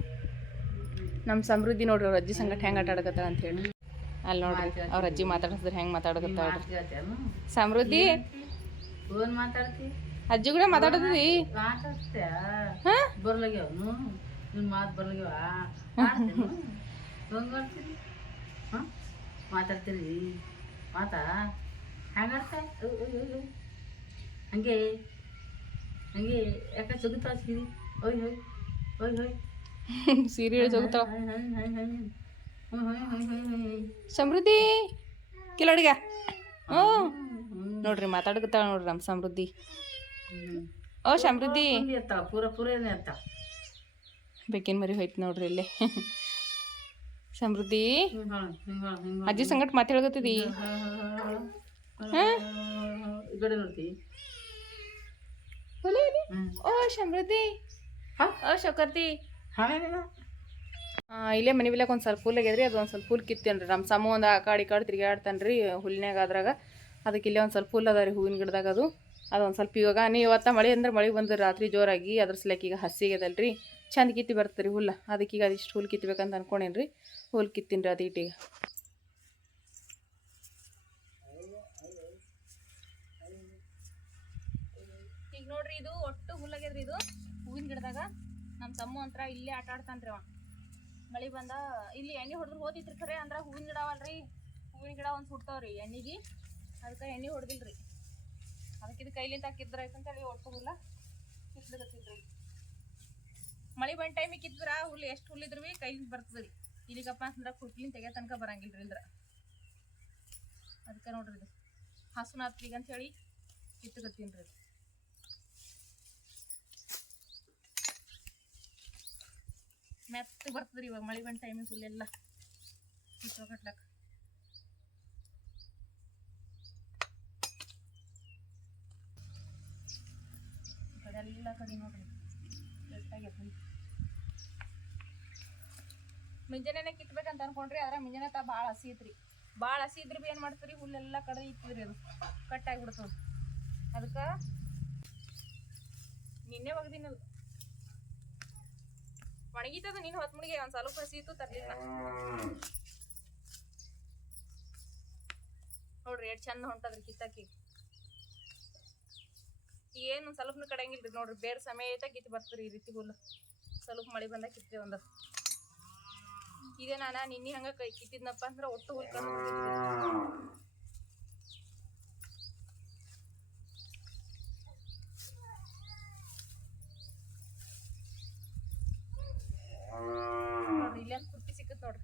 ನಮ್ಮ ಸಮೃದ್ಧಿ ನೋಡ್ರಿ ಅವ್ರ ಅಜ್ಜಿ ಸಂಗಟ ಹೆಂಗೆ ಆಟ ಅಂತ ಹೇಳಿ. ಅಲ್ಲಿ ನೋಡ್ರಿ ಅವ್ರ ಅಜ್ಜಿ ಮಾತಾಡಿಸಿದ್ರೆ ಹೆಂಗೆ ಮಾತಾಡಕತ್ತಾಳ್ರಿ ಸಮೃದ್ಧಿ? ಅಜ್ಜಿ ಕೂಡ ಮಾತಾಡದ್ರಿ? ಬರ್ಲಾಗ್ಯಾವ ಮಾತು ಬರ್ಲಾಗ್ಯಾವ? ಮಾತಾಡ್ತೀರಿ? ಮಾತಾ? ಹ್ಯಾಂಗಾಡ್ತೆ ಹಂಗೆ. ಹಂಗೆ. ಯಾಕೆ ಜಗುತ್ತಾ ಸಿರಿ ಓಯ್ ಹೋಯ್ ಓಯ್ ಹೋಯ್ ಹೋಯ್ ಹೋಯ್ ಸಮೃದ್ಧಿ! ಕಿಲೋಡಿಗ ಹ್ಞೂ ನೋಡ್ರಿ ಮಾತಾಡಕತ್ತಾಳ ನೋಡ್ರಿ ನಮ್ಮ ಸಮೃದ್ಧಿ. ಓ ಸಮೃದ್ಧಿ. ಪೂರ ಪೂರ ಇರ್ತಾವ ಮರಿ ಹೋಯ್ತು ನೋಡ್ರಿ ಇಲ್ಲೇ. ಸಮೃದ್ಧಿ? ಅಜ್ಜಿ ಸಂಗಟ ಮಾತಾಡಕತ್ತಿದಿ ಓ ಸಮೃದ್ಧಿ. ಓ ಶೌಕರ್ತಿ. ಇಲ್ಲೇ? ಮನೆ ಬಿಲಕ್ಕೆ ಒಂದು ಸ್ವಲ್ಪ ಹುಲ್ ರೀ ಅದು ಒಂದು ಸ್ವಲ್ಪ ಹುಲ್ ಕಿತ್ತೇನ್ರಿ. ನಮ್ಮ ಸಮ ಒಂದು ಆ ಕಾಡಿ ಕಾಡು ತಿರುಗಾಡ್ತಾನ್ರಿ ರೀ ಹುಲ್ನ್ಯಾಗ ಅದ್ರಾಗ. ಅದಕ್ಕೆ ಇಲ್ಲೇ ಒಂದು ಸ್ವಲ್ಪ ಹುಲ್ ಅದ ರೀ ಹೂವಿನ ಗಿಡದಾಗ ಅದು. ಅದು ಒಂದು ಸ್ವಲ್ಪ ಇವಾಗ ನೀ ಇವತ್ತ ಮಳೆ ಅಂದ್ರೆ ಮಳೆ ಬಂದ್ರೆ ರಾತ್ರಿ ಜೋರಾಗಿ ಅದ್ರ ಸಲಕ್ಕೆ ಈಗ ಹಸಿಗ್ಯದಲ್ರಿ ಚಂದ ಕಿತ್ತಿ ಬರ್ತದೆ ರೀ ಹುಲ್ಲ. ಅದಕ್ಕೆ ಈಗ ಅದಿಷ್ಟು ಹುಲ್ ಕಿತ್ಬೇಕಂತ ಅನ್ಕೊಂಡೇನಿ ರೀ. ಹುಲ್ ಕಿತ್ತೀನಿ ರೀ ಅದೀಟೀಗ ಈಗ. ನೋಡ್ರಿ ಇದು ಒಟ್ಟು ಹುಲ್ಲಾಗ್ಯದ್ರಿ ಇದು. ಹೂವಿನ ಗಿಡದಾಗ. ನಮ್ಮ ತಮ್ಮ ಅಂತರ ಇಲ್ಲೇ ಆಟ ಆಡ್ತಾನ್ರಿ ಅವ. ಮಳೆ ಬಂದ, ಇಲ್ಲಿ ಎಣ್ಣೆ ಹೊಡೆದ್ರು ಓದಿತ್ರಿ ಖರೆ ಅಂದ್ರ ಹೂವಿನ ಗಿಡ ಅವಲ್ರಿ ಹೂವಿನ ಗಿಡ ಒಂದು ಸುಡ್ತಾವ್ರಿ ಎಣ್ಣೆಗೆ. ಅದಕ್ಕೆ ಎಣ್ಣೆ ಹೊಡೆದಿಲ್ರಿ. ಅದಕ್ಕೆ ಇದು ಕೈಲಿಂದ ಹಾಕಿದ್ರ ಅಂತೇಳಿ ಒಟ್ಟು ಹುಲ್ಲ ಕಿತ್ಲಕತ್ತಿಲ್ರಿ ಮಳೆ ಬಂದ ಟೈಮಿಗೆ ಕಿತ್ತಿದ್ರ ಹುಲ್ಲು ಎಷ್ಟು ಹುಲ್ಲಿದ್ರು ಭೀ ಕೈಲಿಂದ ಬರ್ತದ್ರಿ ಇಲ್ಲಿಗಪ್ಪ ಅಂತಂದ್ರೆ ಕುಟ್ಲಿಂದ ತೆಗಿಯೋ ತನಕ ಬರಂಗಿಲ್ರಿ ಇಲ್ದ್ರ ಅದಕ್ಕೆ ನೋಡ್ರಿ ಇದು. ಹಸುನಾತ್ರಿಗೆ ಅಂತ ಹೇಳಿ ಕಿತ್ತಕತ್ತೀನಿ ರೀ ಮೆತ್ತ ಬರ್ತದ್ರಿ ಇವಾಗ ಮಳೆ ಬಂದ ಟೈಮಿಗೆ ಫುಲ್ಲೆಲ್ಲ ಕಿತ್ತೋ ಕಟ್ಲಕ್ಕ. ಈ ಕಡೆ ಎಲ್ಲ ಕಡೆ ನೋಡ್ರಿ ಎಷ್ಟಾಗ್ಯದ ಮುಂಜಾನೆನೆ ಕಿತ್ಬೇಕಂತ ಅನ್ಕೊಂಡ್ರಿ ಆದ್ರೆ ಮುಂಜಾನೆ ತಾ ಭಾಳ ಹಸಿ ಐತ್ರಿ. ಭಾಳ ಹಸಿ ಇದ್ರೆ ಭೀ ಏನು ಮಾಡ್ತೀರಿ? ಹುಲ್ಲೆಲ್ಲ ಕಡೆ ಇತ್ತದ್ರಿ ಅದು. ಕಟ್ ಆಗಿಬಿಡ್ತದ ಅದಕ್ಕೆ ನಿನ್ನೆ ಒಗ್ದಿನಲ್ಲ ಒಣಗಿತದ ನೀನು ಹೊತ್ತು ಮುಡಿಗೆ ಒಂದು ಸ್ವಲ್ಪ ಹಸಿ ಇತ್ತು ತರ್ಲಿಲ್ಲ. ನೋಡ್ರಿ ಎಷ್ಟು ಚಂದ ಹೊಂಟದ್ರಿ ಕಿತ್ತಾಕಿ ಏನು ಸ್ವಲ್ಪನು ಕಡಂಗಿಲ್ರಿ ನೋಡ್ರಿ. ಬೇರೆ ಸಮೇತ ಕಿತ್ತು ಬರ್ತೀರಿ ಈ ರೀತಿ ಹುಲ್ಲು. ಸ್ವಲ್ಪ ಮಳೆ ಬಂದಾಗ ಕಿತ್ತೀವಿ ಒಂದ ಇದೇ ನಾನ ನಿನ್ನೆ ಹಂಗ ಕೈ ಕಿತ್ತಿದ್ನಪ್ಪ ಅಂದ್ರೆ ಒಟ್ಟು ಹುಡ್ಕೊಂಡು ಸಮುದ್ರ ನೋಡ್ರಿ ಇಲ್ಲೇ ಕುರ್ಪಿ ಸಿಕ್ಕತ್ ನೋಡ್ರಿ.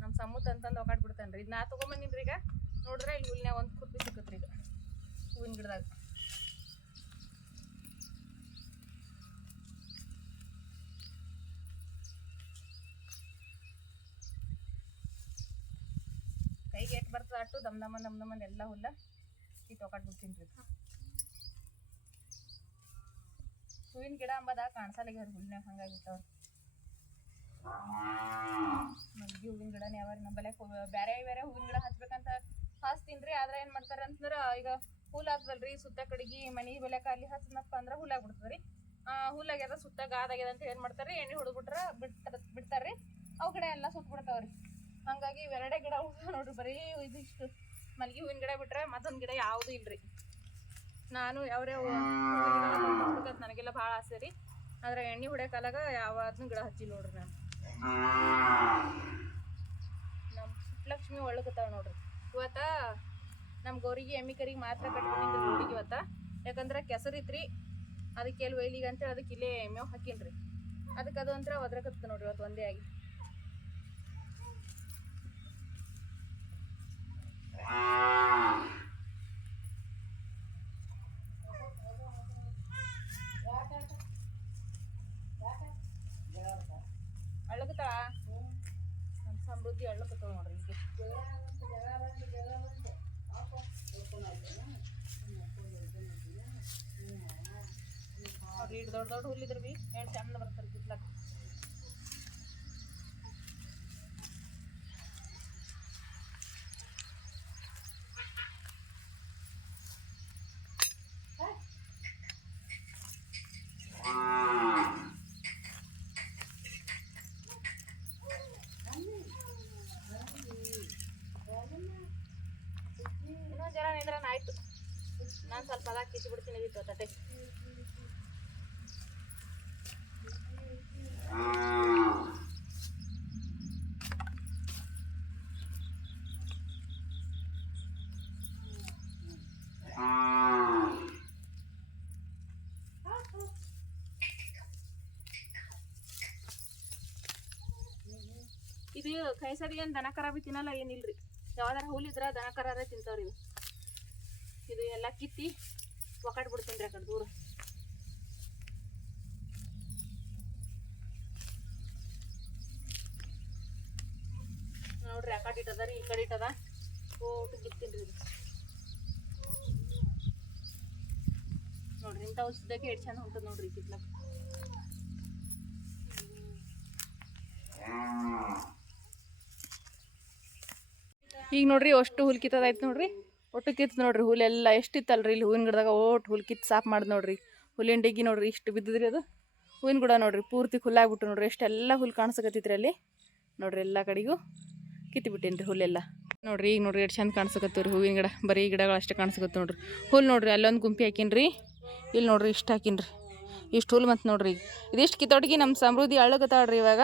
ನಮ್ಮ ಸಮೂತ್ ಅಂತಂದು ಒಕಾಡ್ ಬಿಡ್ತಾನ್ರಿ ಇದು ನಾ ತಗೊಂಬಂದಿನ್ರಿ ಈಗ. ನೋಡಿದ್ರೆ ಇಲ್ಲಿ ಹುಲ್ನ್ಯಾಗ ಒಂದು ಕುರ್ಪಿ ಸಿಕ್ಕತ್ರಿ ಈಗ ಹೂವಿನ ಗಿಡದಾಗ ಕೈಗೆ ಎಟ್ ನಮ್ಮ ನಮ್ಮ ದಮ್ ದಮನ್ ಎಲ್ಲ ಹುಲ್ಲ ಈ ಒಕಾಡ್ ಬಿಡ್ತೀನಿ ರೀ. ಹೂವಿನ ಗಿಡ ಅಂಬದ ಕಾಣಿಸಲ್ಲಾಗ್ಯಾರ ಹುಲ್ನ್ಯಾಗ ಹಂಗಾಗಿರ್ತಾವ. ಮಲ್ಲಿಗೆ ಹೂವಿನ ಗಿಡನೇ ಯಾವಾಗ ನಂಬಲೆ ಬೇರೆ ಬೇರೆ ಹೂವಿನ ಗಿಡ ಹಚ್ಬೇಕಂತ ಹಚ್ತೀನಿ ಆದ್ರೆ ಏನು ಮಾಡ್ತಾರೆ ಅಂತಂದ್ರೆ ಈಗ ಹುಲ್ ಹಾಕ್ದಲ್ರಿ ಸುತ್ತ ಕಡೆಗೆ ಮನೆ ಬೆಲೆಕ ಅಲ್ಲಿ ಹಚ್ಚನಪ್ಪ ಅಂದ್ರೆ ಹುಲ್ಲಾಗ್ಬಿಡ್ತದೆ ರೀ. ಹುಲ್ಲಾಗ್ಯದ ಸುತ್ತ ಗಾದಾಗ್ಯದ ಅಂತ ಏನು ಮಾಡ್ತಾರೆ ಎಣ್ಣೆ ಹೊಡೆದ್ಬಿಟ್ರೆ ಬಿಡ್ತಾರ ಬಿಡ್ತಾರ್ರಿ ಅವು ಗಿಡ ಎಲ್ಲ ಸುತ್ತ ಬಿಡ್ತಾವ್ರಿ ಹಂಗಾಗಿ ಇವೆರಡೇ ಗಿಡ ಉಳ್ದಾವ್ ನೋಡ್ರಿ ಬರೀ ಇದಿಷ್ಟು. ಮಲ್ಗಿ ಹೂವಿನ ಗಿಡ ಬಿಟ್ರೆ ಮತ್ತೊಂದು ಗಿಡ ಯಾವುದೂ ಇಲ್ರಿ. ನಾನು ಯಾವ್ಯಾವ ನನಗೆಲ್ಲ ಭಾಳ ಆಸೆ ರೀ. ಆದ್ರೆ ಎಣ್ಣೆ ಹೊಡ್ಯಕಾಲಾಗ ಯಾವ್ದನ್ನು ಗಿಡ ಹಚ್ಚಿ ನೋಡ್ರಿ ನಾನು. ನಮ್ಮ ಲಕ್ಷ್ಮಿ ಒಳಗತ್ತಾವ ನೋಡ್ರಿ. ಇವತ್ತ ನಮ್ಮ ಗೌರಿಗೆ ಎಮ್ಮಿ ಕರಿಗೆ ಮಾತ್ರ ಕಟ್ಕೊಂಡಿದ್ದು ರೋಡಿಗೆ ಇವತ್ತ. ಯಾಕಂದ್ರೆ ಕೆಸರು ಇತ್ರಿ ಅದಕ್ಕೆ ಎಲ್ಲಿ ಒಯ್ಲಿಗೆ ಅಂತೇಳಿ ಅದಕ್ಕೆ ಇಲ್ಲೇ ಎಮ್ಮೆ ಹಾಕಿನ್ರಿ. ಅದಕ್ಕೆ ಅದು ಒಂಥರ ಒದ್ರಕತ್ತ ನೋಡ್ರಿ ಇವತ್ತು ಒಂದೇ ಆಗಿ. ಅಳ್ಳಕತ್ತಾವ ನೋಡ್ರಿ ಈಗ ಇಷ್ಟು ದೊಡ್ಡ ದೊಡ್ಡ ಹುಲ್ಲಿದ್ರು ಬಿ. ಎಷ್ಟು ಚಂದ ಆಯ್ತು. ನಾನು ಸ್ವಲ್ಪ ಅದಾಗ ಕಿಸಿ ಬಿಡ್ತೀನಿ ತಟ್ಟೆ. ಇದು ಕೈಸರಿ ಸರಿ ಏನು ದನ ತಿನ್ನಲ್ಲ ಏನಿಲ್ರಿ? ಯಾವ್ದಾರ ಹುಲ್ ಇದ್ರ ತಿಂತಾವ್ರಿ ಇದು ಎಲ್ಲ ಕಿತ್ತಿ ಒಕಾಟ್ ಬಿಡ್ತೀನಿ ರೀ ಆ ದೂರ. ನೋಡ್ರಿ ಆ ಇಟ್ಟದ ರೀ, ಈ ಕಡೆ ಇಟ್ಟದ. ಓಟು ಕಿತ್ತೀನಿ ರೀ ನೋಡ್ರಿ ಇಂಥ ಔಷಧಕ್ಕೆ ಎಷ್ಟು ಚೆಂದ ಹೊಂಟದ ನೋಡ್ರಿ ಕಿತ್ಲಕ್ಕ ಈಗ ನೋಡ್ರಿ ಅಷ್ಟು ಹುಲ್ಕಿತದ ಐತೆ ನೋಡ್ರಿ. ಒಟ್ಟು ಕಿತ್ತು ನೋಡ್ರಿ ಹುಲ್ಲೆಲ್ಲ ಎಷ್ಟಿತ್ತಲ್ರಿ ಇಲ್ಲಿ ಹೂವಿನ ಗಿಡದಾಗ ಓಟ್ ಹುಲ್ ಕಿತ್ತು ಸಾಫ್ ಮಾಡಿದ್ ನೋಡ್ರಿ. ಹುಲ್ಲಿನ ಡಿಗ್ಗಿ ನೋಡ್ರಿ ಇಷ್ಟು ಬಿದ್ದಿದ್ರಿ ಅದು. ಹೂವಿನ ಗಿಡ ನೋಡ್ರಿ ಪೂರ್ತಿ ಹುಲ್ಲಾಗ್ಬಿಟ್ಟು ನೋಡ್ರಿ. ಎಷ್ಟೆಲ್ಲ ಹುಲ್ ಕಾಣಿಸಕತ್ತೈತ್ರಿ ಅಲ್ಲಿ. ನೋಡ್ರಿ ಎಲ್ಲ ಕಡೆಗೂ ಕಿತ್ತು ರೀ ಹುಲ್ಲೆಲ್ಲ ನೋಡ್ರಿ ಈಗ ನೋಡ್ರಿ ಎಷ್ಟು ಚಂದ ಕಾಣಿಸಕತ್ತವ್ರಿ ಹೂವಿನ ಗಿಡ. ಬರೀ ಗಿಡಗಳು ಅಷ್ಟೇ ಕಾಣಿಸಕತ್ತ ನೋಡ್ರಿ. ಹುಲ್ ನೋಡ್ರಿ ಅಲ್ಲೊಂದು ಗುಂಪಿ ಹಾಕಿನ್ರಿ. ಇಲ್ಲಿ ನೋಡ್ರಿ ಇಷ್ಟು ಹಾಕಿನ್ರಿ. ಇಷ್ಟು ಹುಲ್ ಮತ್ತು ನೋಡ್ರಿ ಇದಿಷ್ಟು ಕಿತ್ತೊಟ್ಟಿಗೆ ನಮ್ಮ ಸಮೃದ್ಧಿ ಅಳ್ಳಕತ್ತಾಳ್ರಿ ಇವಾಗ.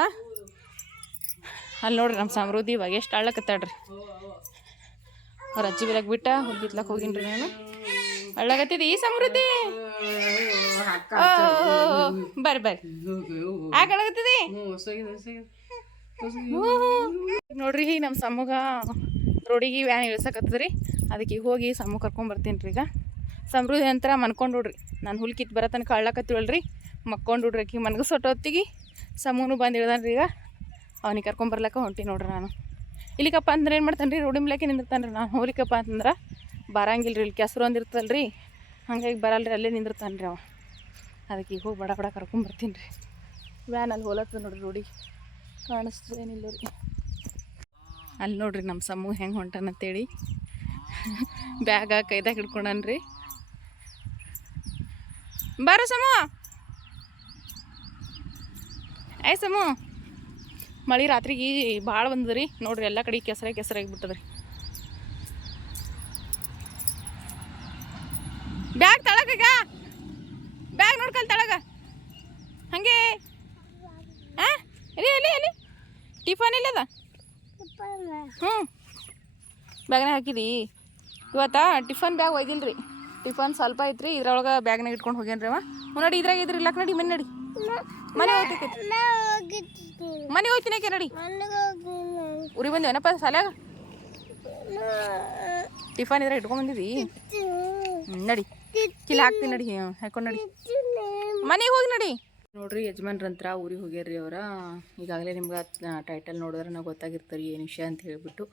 ಅಲ್ಲಿ ನೋಡ್ರಿ ನಮ್ಮ ಸಮೃದ್ಧಿ ಇವಾಗ ಎಷ್ಟು ಅಳ್ಳಕತ್ತಾಳ್ರಿ ಅವ್ರ ಅಜ್ಜಿ ಬೆಳಗ್ಗೆ ಬಿಟ್ಟ ಹುಲ್ ಕಿತ್ಲಕ್ಕೆ ಹೋಗಿನ್ರಿ ನಾನು. ಅಳ್ಳಗತ್ತಿದಿ, ಈ ಸಮೃದ್ಧಿ? ಬರ್ರಿ ಬರ್ರಿ ಯಾಕೆ ನೋಡ್ರಿ ನಮ್ಮ ಸಮ್ಮಗ ರೋಡಿಗೆ ವ್ಯಾನ್ ಇಳಿಸಕತ್ತದ್ರಿ. ಅದಕ್ಕೆ ಈಗ ಹೋಗಿ ಸಮ್ಮು ಕರ್ಕೊಂಬರ್ತೀನಿ ರೀ ಈಗ. ಸಮೃದ್ಧಿ ನಂತರ ಮನ್ಕೊಂಡು ನೋಡ್ರಿ ನಾನು ಹುಲ್ ಬರ ಬರೋ ತನಕ ಅಳ್ಳಕತ್ತಿವಲ್ರಿ. ಮಕ್ಕೊಂಡು ಹುಡ್ರಿ ಆಕಿ ಮನ್ಗಸೊಟ್ಟು ಹೊತ್ತಿಗೆ ಸಮೂನು ಬಂದು ಈಗ. ಅವನಿಗೆ ಕರ್ಕೊಂಬರ್ಲಕ್ಕ ಹೊಂಟಿ ನೋಡ್ರಿ ನಾನು. ಇಲ್ಲಿಕಪ್ಪ ಅಂದ್ರೆ ಏನು ಮಾಡ್ತಾನೆ ರೀ ರೋಡಿ ಮ್ಯಾಕೆ ನಿಂದಿರ್ತಾನೆ ರೀ ನಾನು ಹೋಗ್ಲಿಕ್ಕಪ್ಪ ಅಂತಂದ್ರೆ ಬರಂಗಿಲ್ಲ ರೀ ಇಲ್ಲಿ ಕೆಸರು ಅಂದಿರ್ತಲ್ಲ ರೀ ಹಂಗಾಗಿ ರೀ ಅಲ್ಲೇ ನಿಂದಿರ್ತಾನೆ ರೀ ಅವ. ಅದಕ್ಕೆ ಈಗ ಹೋಗಿ ಬಡ ಬಡ ಕರ್ಕೊಂಬರ್ತೀನಿ ರೀ ವ್ಯಾನಲ್ಲಿ ಹೋಲತ್ತದ ನೋಡ್ರಿ ರೋಡಿ ಕಾಣಿಸ್ತದೇನಿಲ್ಲ ರೀ. ಅಲ್ಲಿ ನೋಡ್ರಿ ನಮ್ಮ ಸಮೂಹ ಹೆಂಗೆ ಹೊಂಟನಂತೇಳಿ ಬ್ಯಾಗ ಕೈದಾಗ ಹಿಡ್ಕೊಂಡನ್ರಿ. ಬಾರ ಸಮೂ ಐ ಸಮೂ ಮಳೆ ರಾತ್ರಿಗೆ ಭಾಳ ಬಂದದ್ರಿ ನೋಡ್ರಿ ಎಲ್ಲ ಕಡೆ ಕೆಸರ ಕೆಸರಾಗಿಬಿಟ್ಟದ್ರಿ ಬ್ಯಾಗ್ ತಳಗ ಬ್ಯಾಗ್ ನೋಡ್ಕಲ್ ತಳಗ. ಹಂಗೆ. ಹಾಂ ಎಲ್ಲಿ ಎಲ್ಲಿ ಎಲ್ಲಿ? ಟಿಫನ್ ಇಲ್ಲದ ಹ್ಞೂ ಬ್ಯಾಗ್ನಾಗ ಹಾಕಿದಿ. ಇವತ್ತ ಟಿಫನ್ ಬ್ಯಾಗ್ ಒಯ್ದಿಲ್ರಿ. ಟಿಫನ್ ಸ್ವಲ್ಪ ಐತ್ರಿ, ಇದ್ರೊಳಗೆ ಬ್ಯಾಗ್ನಾಗ ಇಟ್ಕೊಂಡು ಹೋಗ್ಯಾನ್ರಿ ಅವ. ನಡಿ ಇದ್ರಾಗ ಇದ್ರಿ ಇಲ್ಲಕ್ಕೆ ನಡಿ ಮನೆ ನಡಿ. ಮನೆ ಹೋಗ್ತೈತಿ ಮನೆ ಹೋಗ್ತೀನಕ್ಕೆ ನಡಿ ಉರಿ ಏನಪ್ಪ ಸಾಲ್ಯಾಗ ಟಿಫನ್ ಇದ್ರೆ ಇಟ್ಕೊಂಡ್ ಬಂದಿದಿ ನಡಿ. ಕಿಲ್ ಹಾಕ್ತೀನಿ ನಡಿ ಹ್ಞೂ, ಹಾಕೊಂಡ್ ನಡಿ. ಮನೆಗೆ ಹೋಗಿ ನಡಿ. ನೋಡ್ರಿ ಯಜಮಾನ್ರಂತ್ರ ಊರಿಗೆ ಹೋಗ್ಯಾರ್ರಿ ಅವರ. ಈಗಾಗಲೇ ನಿಮ್ಗೆ ಟೈಟಲ್ ನೋಡಿದ್ರೆ ನಾವು ಗೊತ್ತಾಗಿರ್ತಾರೆ ಏನು ವಿಷಯ ಅಂತ ಹೇಳಿಬಿಟ್ಟು.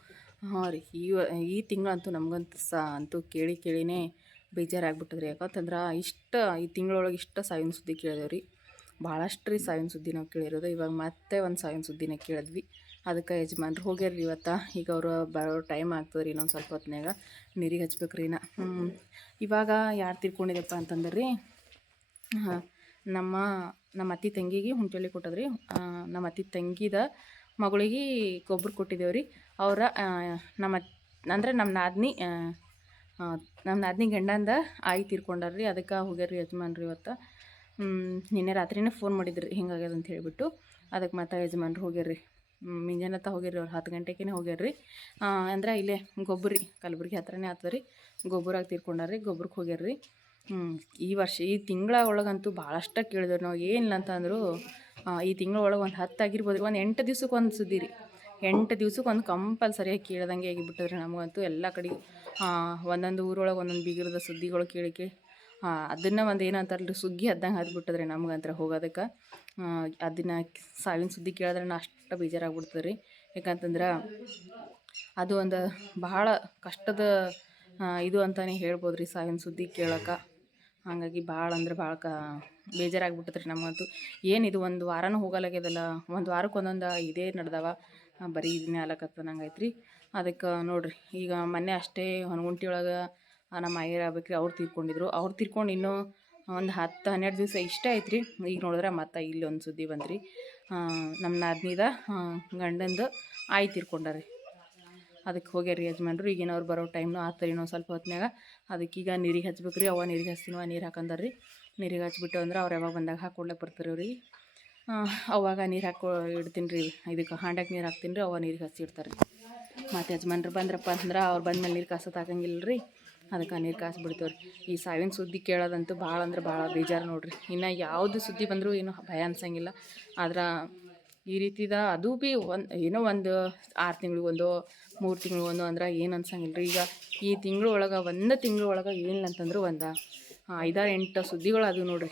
ಹಾಂ ರೀ ಈ ಈ ತಿಂಗಳಂತೂ ನಮಗಂತೂ ಸ ಅಂತೂ ಕೇಳಿ ಕೇಳಿನೇ ಬೇಜಾರಾಗ್ಬಿಟ್ಟದ್ರಿ. ಯಾಕಂತಂದ್ರೆ ಇಷ್ಟ ಈ ತಿಂಗಳೊಳಗೆ ಇಷ್ಟ ಸಾವಿನ ಸುದ್ದಿ ಕೇಳಿದೇವ್ರಿ. ಭಾಳಷ್ಟು ರೀ ಸಾವಿನ ಸುದ್ದಿ ನಾವು ಕೇಳಿರೋದು. ಇವಾಗ ಮತ್ತೆ ಒಂದು ಸಾವಿನ ಸುದ್ದಿನ ಕೇಳಿದ್ವಿ. ಅದಕ್ಕೆ ಯಜಮಾನ್ರು ಹೋಗ್ಯಾರ್ರಿ ಇವತ್ತು. ಈಗ ಅವರು ಬರೋ ಟೈಮ್ ಆಗ್ತದೆ ರೀ ಇನ್ನೊಂದು ಸ್ವಲ್ಪ ಹೊತ್ತಿನಾಗ ನೀರಿಗೆ ಹಚ್ಬೇಕು ರೀ ನಾ ಇವಾಗ ಯಾರು ತಿರ್ಕೊಂಡಿದ್ದಪ್ಪ ಅಂತಂದ್ರೆ ರೀ ನಮ್ಮ ನಮ್ಮ ಅತ್ತಿ ತಂಗಿಗೆ ಹುಂಚಳ್ಳಿ ಕೊಟ್ಟದ್ರಿ. ನಮ್ಮ ಅತ್ತಿ ತಂಗಿದ ಮಗಳಿಗೆ ಗೊಬ್ಬರ ಕೊಟ್ಟಿದ್ದೇವೆ ರೀ. ಅವರ ನಮ್ಮ ಅಂದರೆ ನಮ್ಮ ನಾದಿನಿ ನಮ್ಮ ನಾದ್ನಿ ಗಂಡಂದ ಆಯಿ ತೀರ್ಕೊಂಡಾರ್ರಿ ಅದಕ್ಕೆ ಹೋಗ್ಯಾರ್ರಿ ಯಜಮಾನ್ರಿ ಇವತ್ತು. ನಿನ್ನೆ ರಾತ್ರಿನೇ ಫೋನ್ ಮಾಡಿದ್ರಿ. ಹಿಂಗಾಗ್ಯದ ಅಂತ ಹೇಳಿಬಿಟ್ಟು. ಅದಕ್ಕೆ ಮತ್ತೆ ಯಜಮಾನ್ರು ಹೋಗ್ಯಾರ್ರಿ. ಮಿಂಜಾನತ್ತ ಹೋಗ್ಯಾರ್ರಿ ಅವ್ರು. ಹತ್ತು ಗಂಟೆಗೇನೆ ಹೋಗ್ಯಾರ್ರಿ. ಅಂದ್ರೆ ಇಲ್ಲೇ ಗೊಬ್ಬರಿ, ಕಲಬುರ್ಗಿ ಹತ್ರನೇ ಆತದ ರೀ ಗೊಬ್ಬರಾಗ ತೀರ್ಕೊಂಡಾರ್ರಿ ಗೊಬ್ಬರಕ್ಕೆ ಹೋಗ್ಯಾರ್ರಿ. ಈ ವರ್ಷ, ಈ ತಿಂಗಳ ಒಳಗಂತೂ ಭಾಳಷ್ಟು ಕೇಳಿದ್ರು ನಾವು. ಏನಿಲ್ಲ ಅಂತಂದ್ರು ಈ ತಿಂಗಳ ಒಳಗೆ ಒಂದು ಹತ್ತು ಆಗಿರ್ಬೋದು ಒಂದು ಎಂಟು ದಿವ್ಸಕ್ಕೆ ಒಂದು ಸುದ್ದಿ ರೀ. ಎಂಟು ದಿವ್ಸಕ್ಕೆ ಒಂದು ಕಂಪಲ್ಸರಿಯಾಗಿ ಕೇಳ್ದಂಗೆ ಆಗಿಬಿಟ್ಟದ್ರಿ ನಮಗಂತೂ ಎಲ್ಲ ಕಡೆ. ಒಂದೊಂದು ಊರೊಳಗೆ ಒಂದೊಂದು ಬಿಗಿರದ ಸುದ್ದಿಗಳು ಕೇಳಿಕೆ ಕೇಳಿ ಅದನ್ನು ಒಂದು ಏನಂತಾರಲ್ರಿ, ಸುಗ್ಗಿ ಹದ್ದಂಗೆ ಹದ್ಬಿಟ್ಟದ್ರಿ ನಮ್ಗಂತ್ರ ಹೋಗೋದಕ್ಕೆ. ಅದನ್ನು ಸಾವಿನ ಸುದ್ದಿ ಕೇಳಿದ್ರೆ ನಾ ಅಷ್ಟು ಬೇಜಾರಾಗ್ಬಿಡ್ತದೆ ರೀ ಯಾಕಂತಂದ್ರೆ ಅದು ಒಂದು ಬಹಳ ಕಷ್ಟದ ಇದು ಅಂತಲೇ ಹೇಳ್ಬೋದು ರೀ ಸಾವಿನ ಸುದ್ದಿ ಕೇಳೋಕೆ. ಹಾಗಾಗಿ ಭಾಳ ಅಂದ್ರೆ ಭಾಳ ಕ, ಬೇಜಾರಾಗ್ಬಿಟ್ಟದ್ರಿ ನಮಗಂತೂ. ಏನಿದು ಒಂದು ವಾರನೂ ಹೋಗಲಾಗ್ಯದಲ್ಲ, ಒಂದು ವಾರಕ್ಕೆ ಒಂದೊಂದು ಇದೇ ನಡೆದವ. ಬರೀ ಇದನ್ನೇ ಆಲಕತ್ತ ನಂಗೆ ರೀ ಅದಕ್ಕೆ ನೋಡಿರಿ, ಈಗ ಮೊನ್ನೆ ಅಷ್ಟೇ ಹೊನಗುಂಟಿ ಒಳಗೆ ನಮ್ಮ ಅಯ್ಯರ ಬೇಕ್ರಿ ಅವ್ರು ತೀರ್ಕೊಂಡಿದ್ರು. ಅವ್ರು ತೀರ್ಕೊಂಡು ಇನ್ನೂ ಒಂದು ಹತ್ತು, ಹನ್ನೆರಡು ದಿವಸ ಇಷ್ಟ ಐತ್ರಿ. ಈಗ ನೋಡಿದ್ರೆ ಮತ್ತೆ ಇಲ್ಲಿ ಒಂದು ಸುದ್ದಿ ಬಂದ್ರಿ. ನಮ್ಮ ನಾದ್ನಿದ ಗಂಡಂದು ಆಯಿ ತೀರ್ಕೊಂಡಾರಿ ಅದಕ್ಕೆ ಹೋಗ್ಯಾರಿ ಯಜಮಾನ್ರು. ಈಗಿನ ಅವ್ರು ಬರೋ ಟೈಮ್ನು ಆತರಿ ಇನ್ನೊಂದು ಸ್ವಲ್ಪ ಹೊತ್ತಿನಾಗ ಅದಕ್ಕೆ ಈಗ ನೀರಿಗೆ ಹಚ್ಬೇಕು ರೀ ಅವ ನೀರಿಗೆ ಹಚ್ತೀನವ, ನೀರು ಹಾಕಂದಾರ್ರಿ. ರೀ ನೀರಿಗೆ ಹಚ್ಬಿಟ್ಟು ಅಂದ್ರೆ ಅವ್ರು ಯಾವಾಗ ಬಂದಾಗ ಹಾಕೊಳ್ಳೆ ಬರ್ತಾರೆ ಅವ್ರಿಗೆ. ಅವಾಗ ನೀರು ಹಾಕೊ ಇಡ್ತೀನಿ ರೀ ಇದಕ್ಕೆ ಹಾಂಡ್ಯಾಗ ನೀರು ಹಾಕ್ತೀನಿ ರೀ ಅವ ನೀರಿಗೆ ಹಚ್ಚಿಡ್ತಾರೆ ಮತ್ತು ಯಜಮಾನ್ರು ಬಂದ್ರಪ್ಪ ಅಂದ್ರೆ ಅವ್ರು ಬಂದ್ಮೇಲೆ ನೀರು ಕಸ ಹಾಕಂಗಿಲ್ಲ ರೀ ಅದಕ್ಕೆ ನೀರು ಕಾಸು ಬಿಡ್ತೇವೆ ಈ ಸಾವಿನ ಸುದ್ದಿ ಕೇಳೋದಂತೂ ಭಾಳ ಅಂದ್ರೆ ಭಾಳ ಬೇಜಾರು ನೋಡ್ರಿ. ಇನ್ನು ಯಾವುದು ಸುದ್ದಿ ಬಂದರೂ ಏನು ಭಯ ಅನ್ಸಂಗಿಲ್ಲ. ಆದ್ರೆ ಈ ರೀತಿದ ಅದು ಭೀ ಒಂದು ಏನೋ ಒಂದು ಆರು ತಿಂಗಳಿಗೊಂದು ಮೂರು ತಿಂಗಳಿಗೊಂದು ಅಂದ್ರೆ ಏನು ಅನ್ಸಂಗಿಲ್ಲ ರೀ ಈಗ ಈ ತಿಂಗಳು ಒಳಗೆ, ಒಂದು ತಿಂಗಳು ಒಳಗೆ ಏನಿಲ್ಲ ಅಂತಂದ್ರೆ ಒಂದು ಐದಾರು ಎಂಟು ಸುದ್ದಿಗಳು ಅದು ನೋಡ್ರಿ.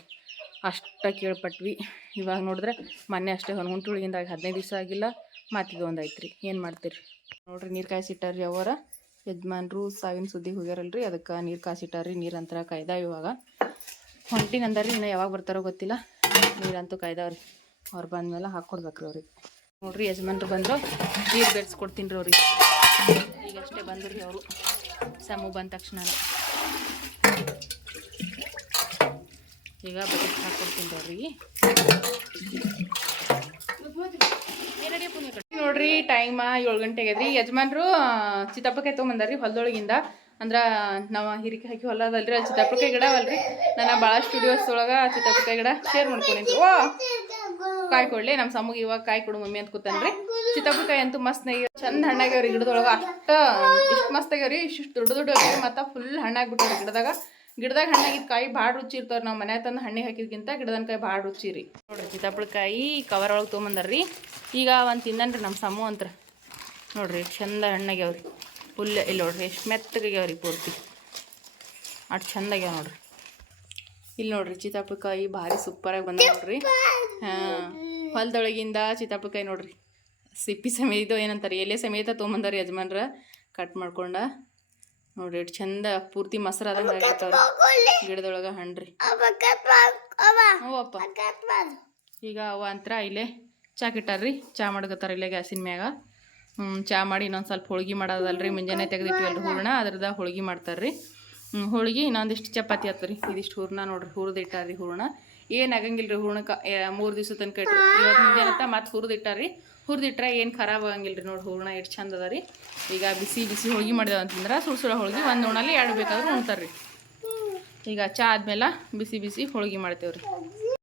ಅಷ್ಟ ಕೇಳ್ಪಟ್ವಿ. ಇವಾಗ ನೋಡಿದ್ರೆ ಮೊನ್ನೆ ಅಷ್ಟೇ ಒಂದು ಹುಂಟುಳಿಗಿಂದಾಗ ಹದಿನೈದು ದಿವಸ ಆಗಿಲ್ಲ ಮಾತಿಗೆ ಒಂದು ಐತ್ರಿ. ಏನು ಮಾಡ್ತೀರಿ? ನೋಡ್ರಿ ನೀರು ಕಾಯಿಸಿಟ್ಟಾರ್ರಿ ಅವರ. ಯಜಮಾನ್ರು ಸಾವಿನ ಸುದ್ದಿ ಹೋಗ್ಯಾರಲ್ರಿ, ಅದಕ್ಕೆ ನೀರು ಕಾಸಿಟ್ಟಾರ್ರಿ ನೀರು ಅಂತರ ಕಾಯ್ದ ಇವಾಗ. ಹೊಂಟಿನ ಅಂದಾರ್ರಿ ಇನ್ನು ಯಾವಾಗ ಬರ್ತಾರೋ ಗೊತ್ತಿಲ್ಲ, ನೀರಂತೂ ಕಾಯ್ದವ್ರಿ. ಅವ್ರು ಬಂದ್ಮೇಲೆ ಹಾಕ್ಕೊಡ್ಬೇಕ್ರಿ ಅವ್ರಿಗೆ. ನೋಡ್ರಿ ಯಜಮಾನ್ರು ಬಂದರು, ನೀರು ಬೆರೆಸ್ಕೊಡ್ತೀನಿ ರೀ ಅವ್ರಿಗೆ. ಈಗಷ್ಟೇ ಬಂದ್ರಿ ಅವರು. ಸಮು ಬಂದ ತಕ್ಷಣ ಈಗ ಬಕೆಟ್ ಹಾಕ್ಕೊಡ್ತೀನಿ ರೀ ಅವ್ರಿಗೆ. ನೋಡ್ರಿ ಟೈಮ ಏಳು ಗಂಟೆಗೆ ಅದ್ರಿ ಯಜಮಾನ್ರು ಚಿತ್ತಪ್ಪಕಾಯಿ ತೊಗೊಂಬಂದಾರ್ರಿ ಹೊಲದೊಳಗಿಂದ. ಅಂದ್ರೆ, ನಾವು ಹಿರಿಕೆ ಹಾಕಿ ಹೊಲ ಅದಲ್ರಿ ಅಲ್ಲಿ ಚಿತ್ತಪ್ಪಕಾಯಿ ಗಿಡ ಅವಲ್ರಿ ನನ್ನ ಭಾಳ ಸ್ಟುಡಿಯೋಸ್ ಒಳಗೆ ಚಿತ್ತಪ್ಪಕಾಯಿ ಗಿಡ ಶೇರ್ ಮಾಡ್ಕೊಂಡಿದ್ವಿ ಓ, ಕಾಯಿ ಕೊಡ್ಲಿ ನಮ್ಮ ಸಮ್ಮಗೆ ಇವಾಗ ಕಾಯಿ ಕೊಡು ಮಮ್ಮಿ ಅಂತ ಕೂತಾನ್ರಿ. ಚಿತ್ತಪ್ಪಕಾಯಿ ಅಂತೂ ಮಸ್ತ್ ನೈ ಚಂದ ಹಣ್ಣಾಗ್ಯಾವ್ರಿ ಗಿಡದೊಳಗ. ಅಷ್ಟ, ಇಷ್ಟು ಮಸ್ತ್ ಆಗ್ಯಾವ್ರಿ. ಇಷ್ಟು ದೊಡ್ಡ ದೊಡ್ಡ ಮತ್ತ ಫುಲ್ ಹಣ್ಣಾಗ್ಬಿಟ್ಟಾವ್ರಿ ಗಿಡದಾಗ. ಗಿಡದಾಗ ಹಣ್ಣಾಗಿದ್ದ ಕಾಯಿ ಭಾಳ ರುಚಿ ಇರ್ತಾವ್ರಿ ನಾವು ಮನ್ಯಾಗ ತಂದು ಹಣ್ಣಿಗೆ ಹಾಕಿದ್ಕಿಂತ ಗಿಡದನ್ ಕಾಯಿ ಭಾಳ ರುಚಿ ರೀ. ನೋಡ್ರಿ ಸೀತಾಪಳಕಾಯಿ ಕವರ್ ಒಳಗೆ ತೊಗೊಂಬಂದಾರ್ರಿ. ಈಗ ಒಂದು ತಿಂದನ್ರಿ ನಮ್ಮ ಸಮೂಹ ಅಂತ. ನೋಡ್ರಿ, ಚಂದ ಹಣ್ಣಾಗ್ಯಾವ್ರಿ ಫುಲ್ ಇಲ್ಲಿ ನೋಡ್ರಿ, ಎಷ್ಟು ಮೆತ್ತಗಾಗ್ಯಾವ್ರಿ ಪೂರ್ತಿ. ಅಷ್ಟು ಚಂದಾಗ್ಯಾವ ನೋಡ್ರಿ. ಇಲ್ಲಿ ನೋಡ್ರಿ ಸೀತಾಪಳಕಾಯಿ ಭಾರಿ ಸೂಪರಾಗಿ ಬಂದ ನೋಡ್ರಿ. ಹಾಂ, ಹೊಲದೊಳಗಿಂದ ಸೀತಾಪಳಕಾಯಿ ನೋಡ್ರಿ. ಸಿಪ್ಪಿ ಸಮೇತ ಏನಂತಾರೆ ಎಲೆ ಸಮೇತ ತೊಗೊಂಬಂದಾರ ಯಜಮಾನ್ರ ಕಟ್ ಮಾಡ್ಕೊಂಡ. ನೋಡ್ರಿ ಎಷ್ಟು ಚಂದ ಪೂರ್ತಿ ಮೊಸರು ಆದಂಗೆ ಆಗಿರ್ತಾವ್ರಿ. ಗಿಡದೊಳಗೆ ಹಣ್ರಿ. ಅಪ್ಪ. ಈಗ ಅವ ಅಂತರ ಇಲ್ಲೇ ಚಾ ಕಿಟ್ಟಾರ್ರಿ. ಚಾ ಮಾಡ್ಕತ್ತಾರ ಇಲ್ಲೇ ಗ್ಯಾಸಿನ ಮ್ಯಾಗ. ಹ್ಞೂ ಚಾ ಮಾಡಿ ಇನ್ನೊಂದು ಸ್ವಲ್ಪ ಹೋಳಿಗೆ ಮಾಡೋದಲ್ರಿ. ಮುಂಜಾನೆ ತೆಗೆದಿಟ್ಟಿವಲ್ರಿ ಹೂರ್ಣ. ಅದ್ರದ ಹೋಳಿಗೆ ಮಾಡ್ತಾರ್ರಿ. ಹೋಳ್ಗೆ ಇನ್ನೊಂದಿಷ್ಟು ಚಪಾತಿ ಆತ್ರಿ ಇದಿಷ್ಟು ಹೂರ್ಣ ನೋಡ್ರಿ. ಹುರಿದು ಇಟ್ಟಾರ್ರಿ ಹೂರ್ಣ. ಏನು ಆಗಂಗಿಲ್ಲ ರೀ ಹೂರ್ಣಕ್ಕೆ ಮೂರು ದಿವಸ ತನಕ ಇಟ್ರಿ. ಇವತ್ತು ಮುಂಜಾನೆ ಮತ್ತೆ ಹುರಿದು ಇಟ್ಟಾರ್ರಿ. ಹುರಿದಿಟ್ರೆ ಏನು ಖರಾಬ್ ಆಗಂಗಿಲ್ಲ ರೀ ನೋಡಿ, ಹೂರ್ಣ ಎಷ್ಟು ಚಂದ ಅದ ರೀ. ಈಗ ಬಿಸಿ ಬಿಸಿ ಹೋಳ್ಗೆ ಮಾಡಿದೆ ಅಂತಂದ್ರೆ ಸುಳ್ಸುಳ ಹೋಳಿಗೆ ಒಂದು ಉಣಲ್ಲಿ ಎರಡು ಬೇಕಾದ್ರೂ ಉಣ್ತಾರೆ ರೀ ಈಗ ಚಾ ಆದ್ಮೇಲೆ ಬಿಸಿ ಬಿಸಿ ಹೋಳ್ಗೆ ಮಾಡ್ತೇವ್ರಿ.